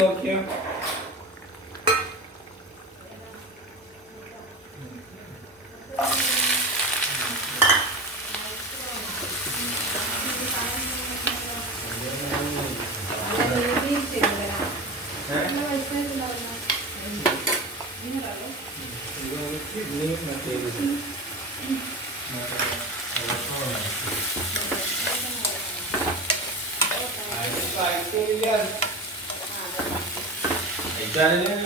നോക്കിയാ ഏ? ഇത് ഇത്. ഇറ്റാലിയൻ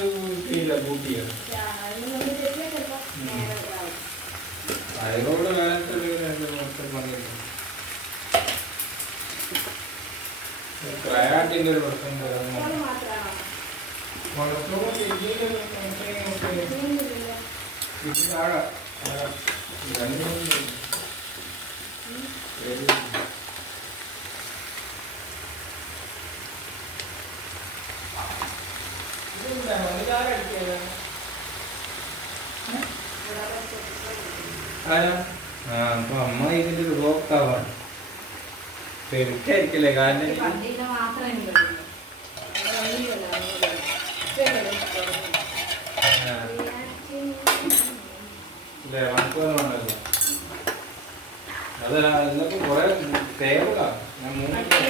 ഇല്ല ബൂട്ടിയാ തൈറോയ്ഡ് ബാലൻസ് മൊത്തം പറഞ്ഞിരുന്നു. ക്രയാറ്റിന്റെ ഒരു പ്രശ്നം കൊളസ്ട്രോൾ താഴെ. താഴെ. രണ്ടും അപ്പൊ അമ്മ ഇതിന്റെ ഉപഭോക്താവാണ്. പെരുക്കായിരിക്കല്ലേ കാരണം? അതല്ല ഇന്നൊക്കെ കുറെ തേവുക ഞാൻ മൂന്ന്